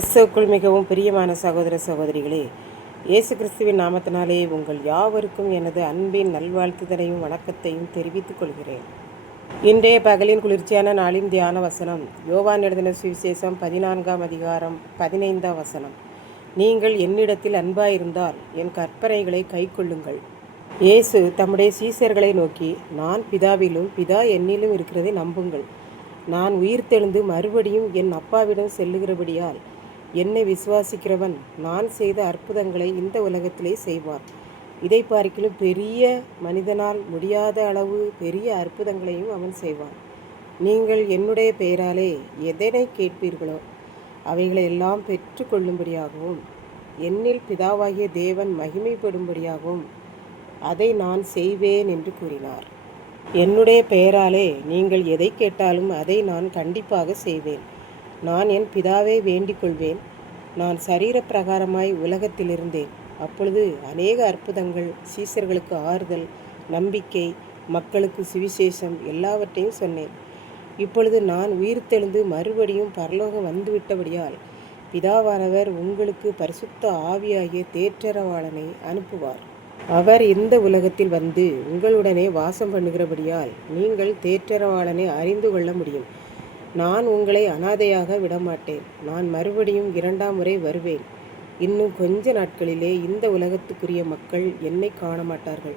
கிறிஸ்துவுக்குள் மிகவும் பிரியமான சகோதர சகோதரிகளே, இயேசு கிறிஸ்துவின் நாமத்தினாலே உங்கள் யாவருக்கும் எனது அன்பின் நல்வாழ்த்துதலையும் வணக்கத்தையும் தெரிவித்துக் கொள்கிறேன். இன்றைய பகலின் குளிர்ச்சியான நாளின் தியான வசனம் யோவான் எழுதின சுவிசேஷம் 14ஆம் அதிகாரம் 15ஆம் வசனம். நீங்கள் என்னிடத்தில் அன்பாயிருந்தால் என் கற்பனைகளை கைக்கொள்ளுங்கள். இயேசு தம்முடைய சீசர்களை நோக்கி, நான் பிதாவிலும் பிதா என்னிலும் இருக்கிறதை நம்புங்கள். நான் உயிர்த்தெழுந்து மறுபடியும் என் அப்பாவிடம் செல்லுகிறபடியால் என்னை விசுவாசிக்கிறவன் நான் செய்த அற்புதங்களை இந்த உலகத்திலே செய்வான். இதை பார்க்கிலும் பெரிய மனிதனால் முடியாத அளவு பெரிய அற்புதங்களையும் அவன் செய்வான். நீங்கள் என்னுடைய பெயராலே எதனை கேட்பீர்களோ அவைகளை எல்லாம் பெற்று கொள்ளும்படியாகவும் என்னில் பிதாவாகிய தேவன் மகிமைப்படும்படியாகவும் அதை நான் செய்வேன் என்று கூறினார். என்னுடைய பெயராலே நீங்கள் எதை கேட்டாலும் அதை நான் கண்டிப்பாக செய்வேன். நான் என் பிதாவை வேண்டிக் கொள்வேன். நான் சரீர பிரகாரமாய் உலகத்தில் இருந்தேன். அப்பொழுது அநேக அற்புதங்கள், சீசர்களுக்கு ஆறுதல், நம்பிக்கை, மக்களுக்கு சுவிசேஷம் எல்லாவற்றையும் சொன்னேன். இப்பொழுது நான் உயிர்த்தெழுந்து மறுபடியும் பரலோகம் வந்துவிட்டபடியால் பிதாவானவர் உங்களுக்கு பரிசுத்த ஆவியாகிய தேற்றரவாளனை அனுப்புவார். அவர் இந்த உலகத்தில் வந்து உங்களுடனே வாசம் பண்ணுகிறபடியால் நீங்கள் தேற்றரவாளனை அறிந்து கொள்ள முடியும். நான் உங்களை அனாதையாக விடமாட்டேன். நான் மறுபடியும் 2ஆம் முறை வருவேன். இன்னும் கொஞ்ச நாட்களிலே இந்த உலகத்துக்குரிய மக்கள் என்னை காண மாட்டார்கள்.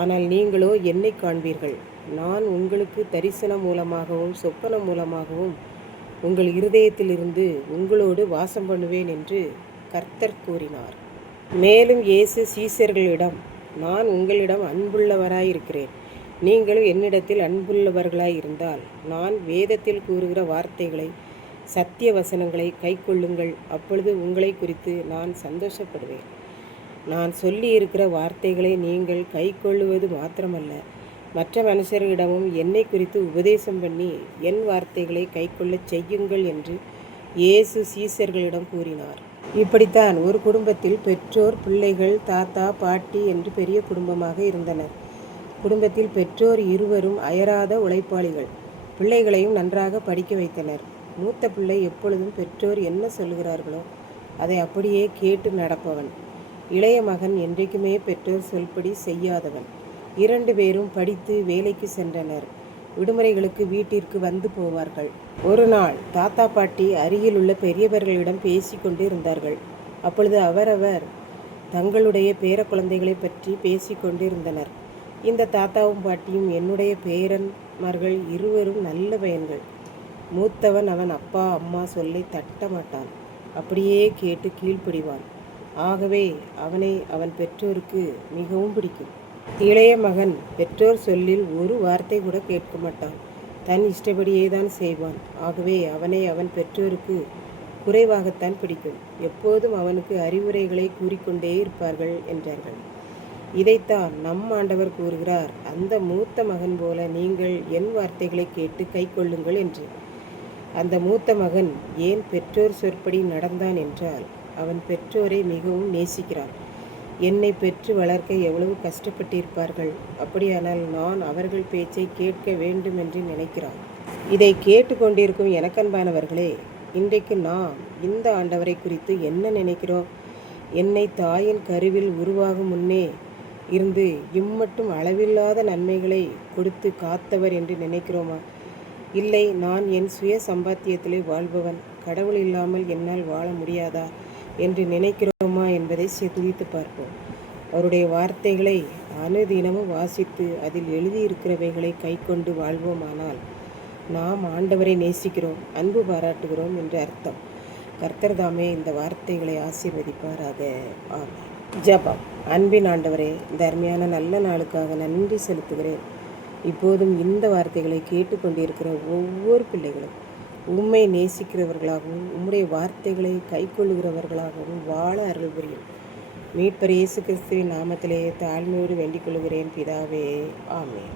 ஆனால் நீங்களோ என்னை காண்பீர்கள். நான் உங்களுக்கு தரிசனம் மூலமாகவும் சொப்பனம் மூலமாகவும் உங்கள் இருதயத்திலிருந்து உங்களோடு வாசம் பண்ணுவேன் என்று கர்த்தர் கூறினார். மேலும் இயேசு சீசர்களிடம், நான் உங்களிடம் அன்புள்ளவராயிருக்கிறேன். நீங்களும் என்னிடத்தில் அன்புள்ளவர்களாய் இருந்தால் நான் வேதத்தில் கூறுகிற வார்த்தைகளை, சத்திய வசனங்களை கைக்கொள்ளுங்கள். அப்பொழுது உங்களை குறித்து நான் சந்தோஷப்படுவேன். நான் சொல்லியிருக்கிற வார்த்தைகளை நீங்கள் கைக்கொள்ளுவது மாத்திரமல்ல, மற்ற மனுஷர்களிடமும் என்னை குறித்து உபதேசம் பண்ணி என் வார்த்தைகளை கைக்கொள்ளச் செய்யுங்கள் என்று இயேசு சீசர்களிடம் கூறினார். இப்படித்தான் ஒரு குடும்பத்தில் பெற்றோர், பிள்ளைகள், தாத்தா, பாட்டி என்று பெரிய குடும்பமாக இருந்தனர். குடும்பத்தில் பெற்றோர் இருவரும் அயராத உழைப்பாளிகள். பிள்ளைகளையும் நன்றாக படிக்க வைத்தனர். மூத்த பிள்ளை எப்பொழுதும் பெற்றோர் என்ன சொல்கிறார்களோ அதை அப்படியே கேட்டு நடப்பவன். இளைய மகன் என்றைக்குமே பெற்றோர் சொல்படி செய்யாதவன். 2 பேரும் படித்து வேலைக்கு சென்றனர். விடுமுறைகளுக்கு வீட்டிற்கு வந்து போவார்கள். ஒரு நாள் தாத்தா பாட்டி அருகில் உள்ள பெரியவர்களிடம் பேசி கொண்டு இருந்தார்கள். அப்பொழுது அவரவர் தங்களுடைய பேர குழந்தைகளை பற்றி பேசி கொண்டு இருந்தனர். இந்த தாத்தாவும் பாட்டியும் என்னுடைய பேரன்மார்கள் இருவரும் நல்ல பையன்கள். மூத்தவன் அவன் அப்பா அம்மா சொல்லை தட்ட மாட்டான். அப்படியே கேட்டு கீழ்ப்படிவான். ஆகவே அவனை அவன் பெற்றோருக்கு மிகவும் பிடிக்கும். இளைய மகன் பெற்றோர் சொல்லில் ஒரு வார்த்தை கூட கேட்க மாட்டான். தன் இஷ்டப்படியே தான் செய்வான். ஆகவே அவனை அவன் பெற்றோருக்கு குறைவாகத்தான் பிடிக்கும். எப்போதும் அவனுக்கு அறிவுரைகளை கூறிக்கொண்டே இருப்பார்கள் என்றார்கள். இதைத்தான் நம் ஆண்டவர் கூறுகிறார், அந்த மூத்த மகன் போல நீங்கள் என் வார்த்தைகளை கேட்டு கைக்கொள்ளுங்கள் என்று. அந்த மூத்த மகன் ஏன் பெற்றோர் சொற்படி நடந்தான் என்றால், அவன் பெற்றோரை மிகவும் நேசிக்கிறான். என்னை பெற்று வளர்க்க எவ்வளவு கஷ்டப்பட்டிருப்பார்கள். அப்படியானால் நான் அவர்கள் பேச்சை கேட்க வேண்டும் என்று நினைக்கிறான். இதை கேட்டுக்கொண்டிருக்கும் எனக்கன்பானவர்களே, இன்றைக்கு நாம் இந்த ஆண்டவரை குறித்து என்ன நினைக்கிறோம்? என்னை தாயின் கருவில் உருவாகும் முன்னே இருந்து இம்மட்டும் அளவில்லாத நன்மைகளை கொடுத்து காத்தவர் என்று நினைக்கிறோமா? இல்லை, நான் என் சுய சம்பாத்தியத்திலே வாழ்பவன், கடவுள் இல்லாமல் என்னால் வாழ முடியாதா என்று நினைக்கிறோமா என்பதை சிந்தித்து பார்ப்போம். அவருடைய வார்த்தைகளை அனுதினமும் வாசித்து அதில் எழுதியிருக்கிறவைகளை கைக்கொண்டு வாழ்வோமானால் நாம் ஆண்டவரை நேசிக்கிறோம், அன்பு பாராட்டுகிறோம் என்று அர்த்தம். கர்த்தர் தாமே இந்த வார்த்தைகளை ஆசீர்வதிப்பாராக. ஆமென். ஜெபம். அன்பின் ஆண்டவரே, இந்த அருமையான நல்ல நாளுக்காக நன்றி செலுத்துகிறேன். இப்போதும் இந்த வார்த்தைகளை கேட்டுக்கொண்டிருக்கிற ஒவ்வொரு பிள்ளைகளும் உம்மை நேசிக்கிறவர்களாகவும் உம்முடைய வார்த்தைகளை கைக்கொள்ளுகிறவர்களாகவும் வாழ அருள் புரியும். மீட்பர் இயேசு கிறிஸ்துவின் நாமத்திலே தாழ்மையோடு வேண்டிக் கொள்கிறேன் பிதாவே. ஆமென்.